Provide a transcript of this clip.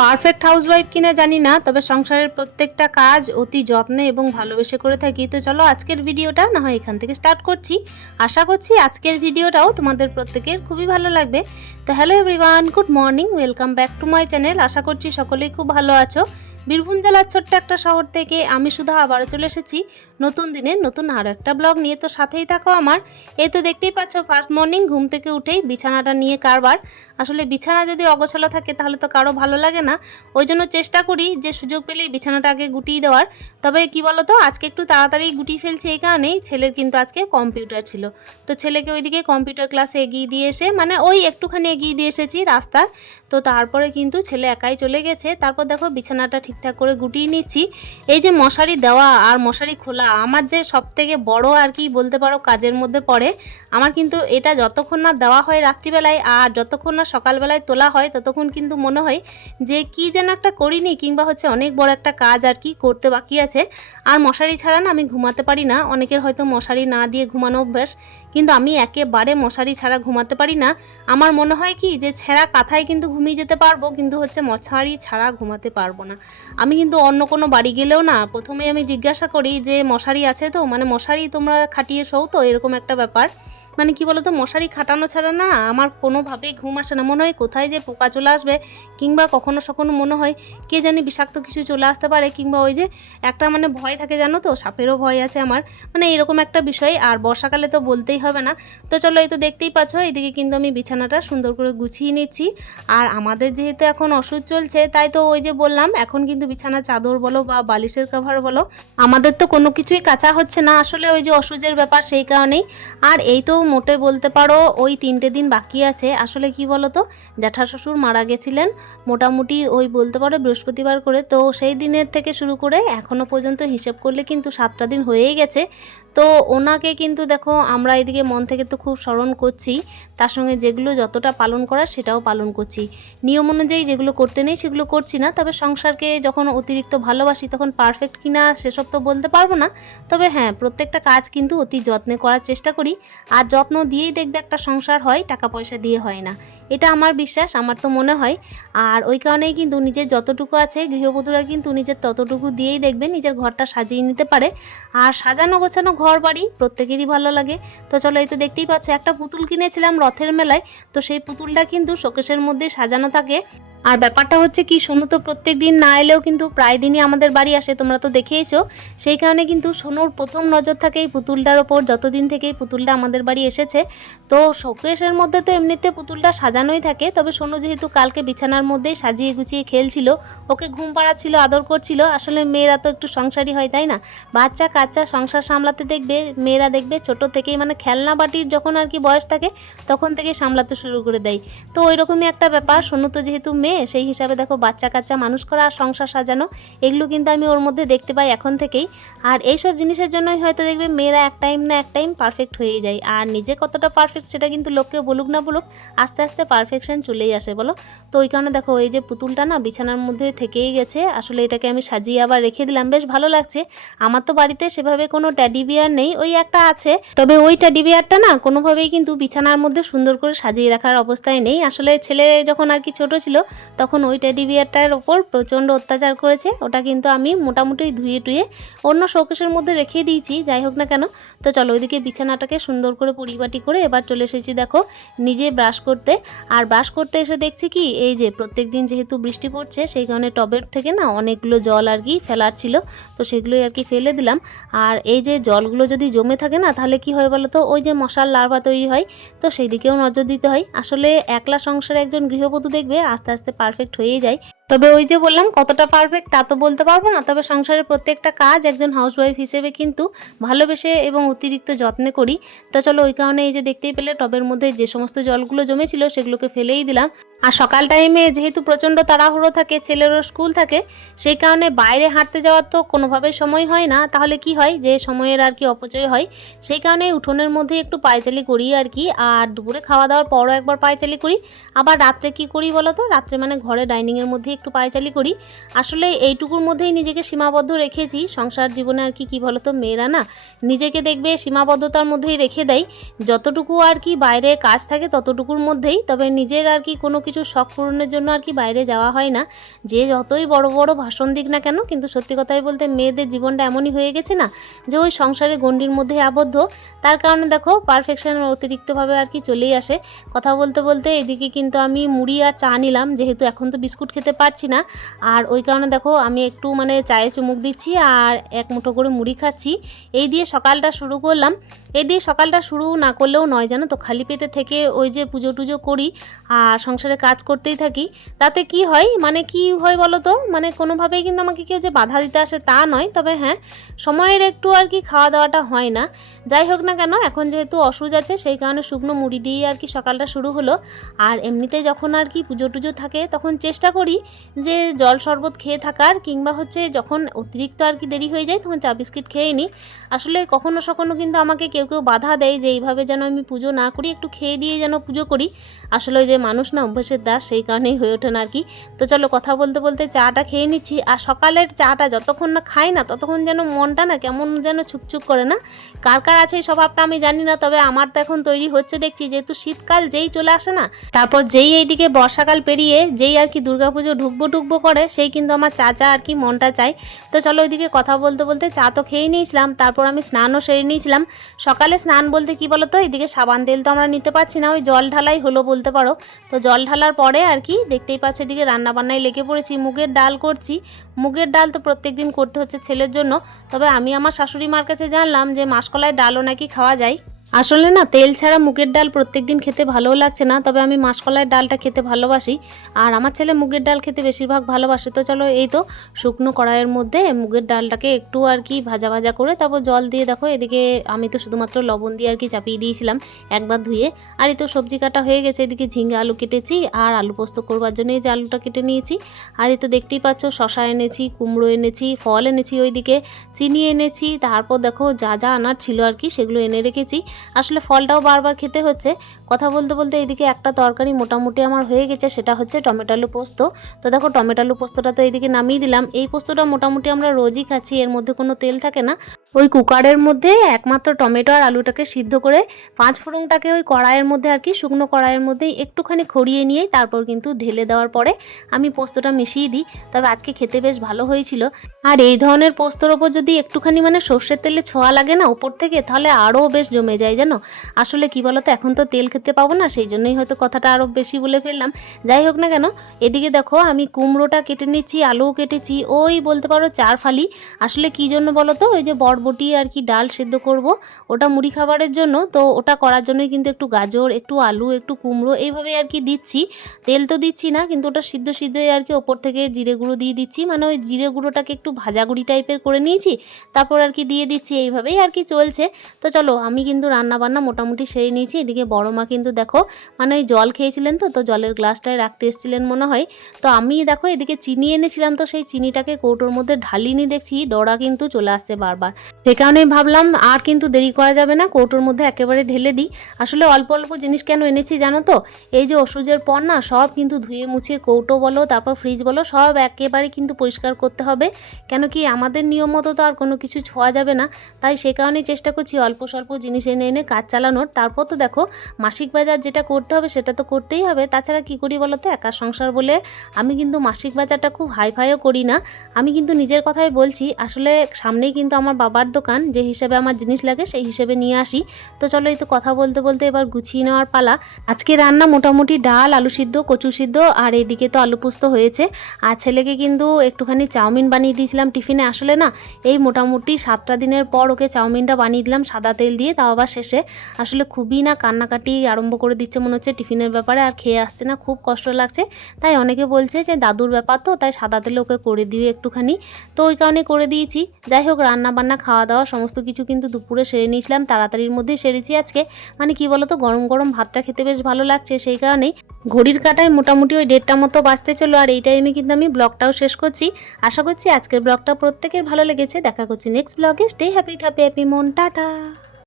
Perfect housewife কিনা জানি না, তবে সংসারের প্রত্যেকটা কাজ অতি যত্নে এবং ভালোবেসে করে থাকি। তো চলো আজকের ভিডিওটা না হয় এখান থেকে স্টার্ট করছি। আশা করছি আজকের ভিডিওটাও তোমাদের প্রত্যেকের খুবই ভালো লাগবে। তো hello everyone good morning welcome back to my channel আশা করছি সকলেই খুব ভালো আছো। বীরভূম জেলার ছোট্ট একটা শহর থেকে আমি সুধা আবারও চলে এসেছি। নতুন দিনে নতুন আরও একটা ব্লগ নিয়ে। তো সাথেই থাকো আমার। এই তো দেখতেই পাচ্ছ ফার্স্ট মর্নিং ঘুম থেকে উঠেই বিছানাটা নিয়ে কারবার। আসলে বিছানা যদি অগোছালো থাকে, তাহলে তো কারও ভালো লাগে না। ওই জন্য চেষ্টা করি যে সুযোগ পেলেই বিছানাটা আগে গুটিয়ে দেওয়ার। তবে কি বলো তো আজকে একটু তাড়াতাড়ি গুটিয়ে ফেলছি এই কারণেই। ছেলের কিন্তু আজকে কম্পিউটার ছিল। তো ছেলেকে ওইদিকে কম্পিউটার ক্লাসে এগিয়ে দিয়ে এসে মানে ওই একটুখানি এগিয়ে দিয়ে এসেছি রাস্তার। তো তারপরে কিন্তু ছেলে একাই চলে গেছে। তারপর দেখো বিছানাটা ঠিকঠাক করে গুটিয়ে নিচ্ছি। এই যে মশারি দেওয়া আর মশারি খোলা, আমার যে সব থেকে বড় আর কি বলতে পারো কাজের মধ্যে পড়ে, আমার কিন্তু এটা যতক্ষণ না দেওয়া হয় রাত্রিবেলায় আর যতক্ষণ না সকালবেলায় তোলা হয়, ততক্ষণ কিন্তু মনে হয় যে কি যেন একটা করিনি কিংবা হচ্ছে অনেক বড় একটা কাজ আর কি করতে বাকি আছে। আর মশারি ছাড়া না আমি ঘুমাতে পারি না। অনেকের হয়তো মশারি না দিয়ে ঘুমানো অভ্যাস। কিন্তু আমি একেবারে মশারি ছাড়া ঘুমাতে পারি না। আমার মনে হয় কি যে ছেঁড়া কাঁথায় কিন্তু ঘুমিয়ে যেতে পারব, কিন্তু হচ্ছে মশারি ছাড়া ঘুমাতে পারব না। আমি কিন্তু অন্য কোনো বাড়ি গেলেও না প্রথমে আমি জিজ্ঞাসা করি যে মশারি আছে তো? মানে মশারি তোমরা খাটিয়ে শোও তো, এরকম একটা ব্যাপার। মানে কি বলতো, মশারি খাটানো ছাড়া না আমার কোনোভাবেই ঘুম আসে না। মনে হয় কোথায় যে পোকা চলে আসবে কিংবা কখনো সখনো মনে হয় কে জানি বিষাক্ত কিছু চলে আসতে পারে কিংবা ওই যে একটা মানে ভয় থাকে জানো তো, সাপেরও ভয় আছে আমার। মানে এরকম একটা বিষয়, আর বর্ষাকালে তো বলতেই হবে না। তো চলো এই তো দেখতেই পাচ্ছ এইদিকে কিন্তু আমি বিছানাটা সুন্দর করে গুছিয়ে নিচ্ছি। আর আমাদের যেহেতু এখন ওষুধ চলছে, তাই তো ওই যে বললাম, এখন কিন্তু বিছানা চাদর বলো বা বালিশের কভার বলো, আমাদের তো কোনো কিছুই কাঁচা হচ্ছে না। আসলে ওই যে ওষুধের ব্যাপার সেই কারণেই। আর এই তো মোটে বলতে পারো, ওই তিনটে দিন বাকি আছে। আসলে কি বলো তো জ্যাঠা শ্বশুর মারা গেছিলেন, মোটামুটি ওই বলতে পারো বৃহস্পতিবার করে। তো সেই দিনের থেকে শুরু করে এখনও পর্যন্ত হিসেব করলে কিন্তু সাতটা দিন হয়েই গেছে। তো ওনাকে কিন্তু দেখো, আমরা এদিকে মন থেকে তো খুব স্মরণ করছি। তার সঙ্গে যেগুলো যতটা পালন করার সেটাও পালন করছি। নিয়ম অনুযায়ী যেগুলো করতে নেই সেগুলো করছি না, তবে সংসারকে যখন অতিরিক্ত ভালোবাসি তখন পারফেক্ট কিনা সেসব তো বলতে পারব না। তবে হ্যাঁ প্রত্যেকটা কাজ কিন্তু অতি যত্নে করার চেষ্টা করি। আর যত্ন দিয়েই দেখবে একটা সংসার হয়, টাকা পয়সা দিয়ে হয় না। এটা আমার বিশ্বাস, আমার তো মনে হয়। আর ওই কারণেই কিন্তু নিজের যতটুকু আছে, গৃহবধূরা কিন্তু নিজের ততটুকু দিয়েই দেখবে, নিজের ঘরটা সাজিয়ে নিতে পারে। আর সাজানো গোছানো ঘর বাড়ি প্রত্যেকেরই ভালো লাগে। তো চলো এই তো দেখতেই পাচ্ছ, একটা পুতুল কিনেছিলাম রথের মেলায়। তো সেই পুতুলটা কিন্তু শোকেশের মধ্যে সাজানো থাকে। আর ব্যাপারটা হচ্ছে কি, সোনু তো প্রত্যেক দিন না এলেও কিন্তু প্রায় দিনই আমাদের বাড়ি আসে, তোমরা তো দেখেইছো। সেই কারণে কিন্তু সোনুর প্রথম নজর থাকে এই পুতুলটার ওপর, যতদিন থেকে এই পুতুলটা আমাদের বাড়ি এসেছে। তো শোকেশের মধ্যে তো এমনিতে পুতুলটা সাজানোই থাকে, তবে সোনু যেহেতু কালকে বিছানার মধ্যেই সাজিয়ে গুছিয়ে খেলছিল, ওকে ঘুম পাড়াচ্ছিল, আদর করছিল, আসলে মেয়েরা তো একটু সংসারী হয়, তাই না? বাচ্চা কাচ্চা সংসার সামলাতে দেখবে, মেয়েরা দেখবে ছোট থেকেই মানে খেলনা বাটির যখন আর কি বয়স থাকে, তখন থেকে সামলাতে শুরু করে দেয়। তো ওই রকমই একটা ব্যাপার, সোনু তো যেহেতু মেয়ে সেই হিসাবে দেখো বাচ্চা কাচ্চা, মানুষ করা আর সংসার সাজানো, এগুলো কিন্তু আমি ওর মধ্যে দেখতে পাই এখন থেকেই। আর এইসব জিনিসের জন্যই হয়তো দেখবে মেয়েরা এক টাইম না এক টাইম পারফেক্ট হয়ে যায়। আর নিজে কতটা পারফেক্ট সেটা কিন্তু লোককে বলুক না বলুক, আস্তে আস্তে পারফেকশন চলেই আসে, বলো? তো ওই কারণে দেখো এই যে পুতুলটা না বিছানার মধ্যে থেকেই গেছে, আসলে এটাকে আমি সাজিয়ে আবার রেখে দিলাম, বেশ ভালো লাগছে। আমার তো বাড়িতে সেভাবে কোনো ট্যাডি বিয়ার নেই, ওই একটা আছে, তবে ওই ট্যাডি বিয়ারটা না কোনোভাবেই কিন্তু বিছানার মধ্যে সুন্দর করে সাজিয়ে রাখার অবস্থায় নেই। আসলে ছেলে যখন আর কি ছোট ছিল তখন ওই টেডি বিয়ারটার ওপর প্রচণ্ড অত্যাচার করেছে। ওটা কিন্তু আমি মোটামুটি ধুয়ে টুয়ে অন্য শোকেশের মধ্যে রেখে দিয়েছি, যাই হোক না কেন। তো চলো ওইদিকে বিছানাটাকে সুন্দর করে পরিপাটি করে এবার চলে এসেছি দেখো নিজে ব্রাশ করতে। আর ব্রাশ করতে এসে দেখছি কি, এই যে প্রত্যেক দিন যেহেতু বৃষ্টি পড়ছে, সেই কারণে টবের থেকে না অনেকগুলো জল আর কি ফেলার ছিল, তো সেগুলোই আর কি ফেলে দিলাম। আর এই যে জলগুলো যদি জমে থাকে না, তাহলে কি হয় বলো তো ওই যে মশার লার্ভা তৈরি হয়, তো সেই দিকেও নজর দিতে হয়। আসলে একলা সংসারে একজন গৃহবধূ দেখবে, আস্তে আস্তে পারফেক্ট হয়েই যায়। তবে ওই যে বললাম, কতটা পারফেক্ট তা তো বলতে পারব না। তবে সংসারের প্রত্যেকটা কাজ একজন হাউসওয়াইফ হিসেবে কিন্তু ভালোবেসে এবং অতিরিক্ত যত্নে করি। তো চলো ওই কারণে এই যে দেখতেই পেলে, টবের মধ্যে যে সমস্ত জলগুলো জমেছিল সেগুলোকে ফেলেই দিলাম। আর সকাল টাইমে যেহেতু প্রচণ্ড তাড়াহুড়ো থাকে, ছেলেরও স্কুল থাকে, সেই কারণে বাইরে হাঁটতে যাওয়ার তো কোনোভাবে সময় হয় না। তাহলে কি হয় যে সময়ের আর কি অপচয় হয়, সেই কারণে উঠোনের মধ্যে একটু পায়চালি করি আর কি। আর দুপুরে খাওয়া দাওয়ার পরও একবার পায়চালি করি। আবার রাত্রে কি করি বলো তো? রাত্রে মানে ঘরে ডাইনিংয়ের মধ্যে একটু পায়চালি করি। আসলে এইটুকুর মধ্যেই নিজেকে সীমাবদ্ধ রেখেছি। সংসার জীবনে আর কি কি বলো তো মেয়েরা না নিজেকে দেখবে সীমাবদ্ধতার মধ্যেই রেখে দেয়। যতটুকু আর কি বাইরে কাজ থাকে ততটুকুর মধ্যেই। তবে নিজের আর কি কোনো কিছু কিছু শখ পূরণের জন্য আর কি বাইরে যাওয়া হয় না। যে যতই বড় বড় ভাষণ দিক না কেন, কিন্তু সত্যি কথাই বলতে মেয়েদের জীবনটা এমনই হয়ে গেছে না, যে ওই সংসারে গণ্ডির মধ্যে আবদ্ধ। তার কারণে দেখো পারফেকশন অতিরিক্তভাবে আর কি চলেই আসে। কথা বলতে বলতে এদিকে কিন্তু আমি মুড়ি আর চা নিলাম, যেহেতু এখন তো বিস্কুট খেতে পারছি না। আর ওই কারণে দেখো আমি একটু মানে চায়ে চুমুক দিচ্ছি আর এক মুঠো করে মুড়ি খাচ্ছি। এই দিয়ে সকালটা শুরু করলাম। এই দিয়ে সকালটা শুরু না করলেও নয় জানো তো? খালি পেটে থেকে ওই যে পুজো টুজো করি আর সংসারে কাজ করতেই থাকি। তাতে কি হয়? মানে কি হয় বলো তো? মানে কোনোভাবেই কিন্তু আমাকে কেউ যে বাধা দিতে আসে তা নয়। তবে হ্যাঁ সময়ের একটু আর কি খাওয়া দাওয়াটা হয় না। যাই হোক না কেন, এখন যেহেতু অসুজ আছে, সেই কারণে শুকনো মুড়ি দিয়ে আর কি সকালটা শুরু হলো। আর এমনিতে যখন আর কি পুজো টুজো থাকে, তখন চেষ্টা করি যে জল শরবত খেয়ে থাকার, কিংবা হচ্ছে যখন অতিরিক্ত আর কি দেরি হয়ে যায়, তখন চা বিস্কিট খেয়ে নিই আসলে কখনো সখনো কিন্তু আমাকে কেউ কেউ বাধা দেয় যে এইভাবে যেন আমি পুজো না করি, একটু খেয়ে দিয়ে যেন পুজো করি। আসলে ওই যে মানুষ না, অভ্যাসের দাস, সেই কারণেই হয়ে ওঠে না আর কি। তো চলো কথা বলতে বলতে চাটা খেয়ে নিচ্ছি। আর সকালের চাটা যতক্ষণ না খাই না, ততক্ষণ যেন মনটা না কেমন যেন ছুকছুক করে না। কার কার আছে, এই স্বভাবটা আমি জানি না, তবে আমার তো এখন তৈরি হচ্ছে দেখছি, যেহেতু শীতকাল, যেই চলে আসে না, তারপর যেই এইদিকে বর্ষাকাল পেরিয়ে যেই আর কি দুর্গাপুজো ঢুকবো ঢুকবো করে, সেই কিন্তু আমার চাচা আর কি মনটা চাই তো চলো ওইদিকে কথা বলতে বলতে চা তো খেয়ে নিয়েছিলাম, তারপর আমি স্নানও সেরে নিয়েছিলাম। সকালে স্নান বলতে কি বলো তো এদিকে সাবান তেল তো আমরা নিতে পারছি না, ওই জল ঢালাই হলো বলতে পারো। তো জল ঢালার পরে আর কি দেখতেই পাচ্ছ এদিকে রান্নাবান্নায় লেগে পড়েছি, মুগের ডাল করছি। মুগের ডাল তো প্রত্যেক দিন করতে হচ্ছে ছেলের জন্য, তবে আমি আমার শাশুড়ি মার কাছে জানলাম যে মাসকলায় ডালও নাকি খাওয়া যায় আসলে না, তেল ছাড়া মুগের ডাল প্রত্যেক দিন খেতে ভালোও লাগছে না, তবে আমি মাসকলাইয়ের ডালটা খেতে ভালোবাসি। আর আমার ছেলে মুগের ডাল খেতে বেশিরভাগ ভালোবাসে, তো চলো এই তো শুকনো কড়াইয়ের মধ্যে মুগের ডালটাকে একটু আর কি ভাজা ভাজা করে তারপর জল দিয়ে দেখো, এদিকে আমি তো শুধুমাত্র লবণ দিয়ে আর কি চাপিয়ে দিয়েছিলাম একবার ধুয়ে। আর এই তো সবজি কাটা হয়ে গেছে, এদিকে ঝিঙ্গা আলু কেটেছি আর আলু পোস্ত করবার জন্য এই যে আলুটা কেটে নিয়েছি। আর এই তো দেখতেই পাচ্ছ শশা এনেছি, কুমড়ো এনেছি, ফল এনেছি ওইদিকে, চিনি এনেছি, তারপর দেখো যা যা আনার ছিল আর কি সেগুলো এনে রেখেছি। আসলে ফলটাও বারবার খেতে হচ্ছে। কথা বলতে বলতে এদিকে একটা তরকারি মোটামুটি আমার হয়ে গেছে, সেটা হচ্ছে টমেটো আলু পোস্ত। তো দেখো, টমেটো আলু পোস্তটা তো এইদিকে নামিয়ে দিলাম। এই পোস্তটা মোটামুটি আমরা রোজই খাচ্ছি, এর মধ্যে কোনো তেল থাকে না। ওই কুকারের মধ্যে একমাত্র টমেটো আর আলুটাকে সিদ্ধ করে পাঁচ ফোড়নটাকে ওই কড়াইয়ের মধ্যে আর কি, শুকনো কড়াইয়ের মধ্যেই একটুখানি খড়িয়ে নিয়ে তারপর কিন্তু ঢেলে দেওয়ার পরে আমি পোস্তটা মিশিয়ে দিই। তবে আজকে খেতে বেশ ভালো হয়েছিল। আর এই ধরনের পোস্তর ওপর যদি একটুখানি মানে সর্ষের তেলে ছোঁয়া লাগে না ওপর থেকে, তাহলে আরও বেশ জমে যায়। জানো? আসলে কি বলতো, এখন তো তেল খেতে পাবো না, সেই জন্যই হয়তো কথাটা আরও বেশি বলে ফেললাম। যাই হোক না কেন, এদিকে দেখো আমি কুমড়োটা কেটে নিচ্ছি, আলুও কেটেছি, ওই বলতে পারো চার ফালি। আসলে কি জন্য বলো তো ওই যে বরবটি আর কি ডাল সেদ্ধ করব, ওটা মুড়ি খাবারের জন্য, তো ওটা করার জন্যই কিন্তু একটু গাজর, একটু আলু, একটু কুমড়ো, এইভাবে আর কি দিচ্ছি। তেল তো দিচ্ছি না, কিন্তু ওটা সিদ্ধ সিদ্ধ আর কি ওপর থেকে জিরে গুঁড়ো দিয়ে দিচ্ছি মানে ওই জিরে গুঁড়োটাকে একটু ভাজা গুঁড়ি টাইপের করে নিয়েছি, তারপর আর কি দিয়ে দিচ্ছি, এইভাবেই আর কি চলছে। তো চলো, আমি কিন্তু রান্না বান্না মোটামুটি সেরে নিয়েছি। এদিকে বড় মা কিন্তু দেখো মানে ওই জল খেয়েছিলেন তো তো জলের গ্লাসটায় রাখতে এসেছিলেন মনে হয়। তো আমি দেখো এদিকে চিনি এনেছিলাম তো, সেই চিনিটাকে কৌটোর মধ্যে ঢালিনি দেখছি, ডরা কিন্তু চলে আসছে বারবার। সে কারণেই ভাবলাম, আর কিন্তু দেরি করা যাবে না, কৌটোর মধ্যে একেবারে ঢেলে দিই। আসলে অল্প অল্প জিনিস কেন এনেছি জানো তো? এই যে ওষুধের পর না, সব কিন্তু ধুয়ে মুছে কৌটো বলো, তারপর ফ্রিজ বলো, সব একেবারে কিন্তু পরিষ্কার করতে হবে। কেন কি আমাদের নিয়ম মতো তো আর কোনো কিছু ছোঁয়া যাবে না। তাই সে কারণেই চেষ্টা করছি অল্প, স্বল্প জিনিস এনে এনে কাজ চালানোর। তারপর তো দেখো, মাসিক বাজার যেটা করতে হবে সেটা তো করতেই হবে। তাছাড়া কি করি বলো তো একা সংসার বলে আমি কিন্তু মাসিক বাজারটা খুব হাই ফাইও করি না। আমি কিন্তু নিজের কথাই বলছি, আসলে সামনেই কিন্তু আমার বাবার দোকান, যে হিসেবে আমার জিনিস লাগে সেই হিসেবে নিয়ে আসি। তো চলো এই তো কথা বলতে বলতে এবার গুছিয়ে নেওয়ার পালা। আজকে রান্না মোটামুটি ডাল, আলু সিদ্ধ, কচু সিদ্ধ, আর এদিকে তো আলু পোস্ত হয়েছে। আর ছেলেকে কিন্তু একটুখানি চাউমিন বানিয়ে দিয়েছিলাম টিফিনে। আসলে না, এই মোটামুটি সাতটা দিনের পর ওকে চাউমিনটা বানিয়ে দিলাম সাদা তেল দিয়ে, তাও আবার শেষে আসলে খুবই না কান্নাকাটি আরম্ভ করে দিচ্ছে মনে হচ্ছে টিফিনের ব্যাপারে আর খেয়ে আসছে না, খুব কষ্ট লাগছে। তাই অনেকে বলছে যে, দাদুর ব্যাপার তো, তাই সাদা তেলে ওকে করে দিও একটুখানি। তো ওই কারণে করে দিয়েছি। যাই হোক রান্না বান্না খাওয়া দাওয়া সমস্ত কিছু কিন্তু দুপুরে সেরে নিয়েছিলাম, তাড়াতাড়ির মধ্যেই সেরেছি আজকে। মানে কি বলতো, গরম গরম ভাতটা খেতে বেশ ভালো লাগছে, সেই কারণেই। ঘড়ির কাটায় মোটামুটি ওই ডেটটা মতো বাঁচতে চলো আর এই টাইমে কিন্তু আমি ব্লগটাও শেষ করছি। আশা করছি আজকের ব্লগটা প্রত্যেকের ভালো লেগেছে। দেখা করছি নেক্সট ব্লগে। স্টে হ্যাপি হ্যাপি হ্যাপি মন, টাটা।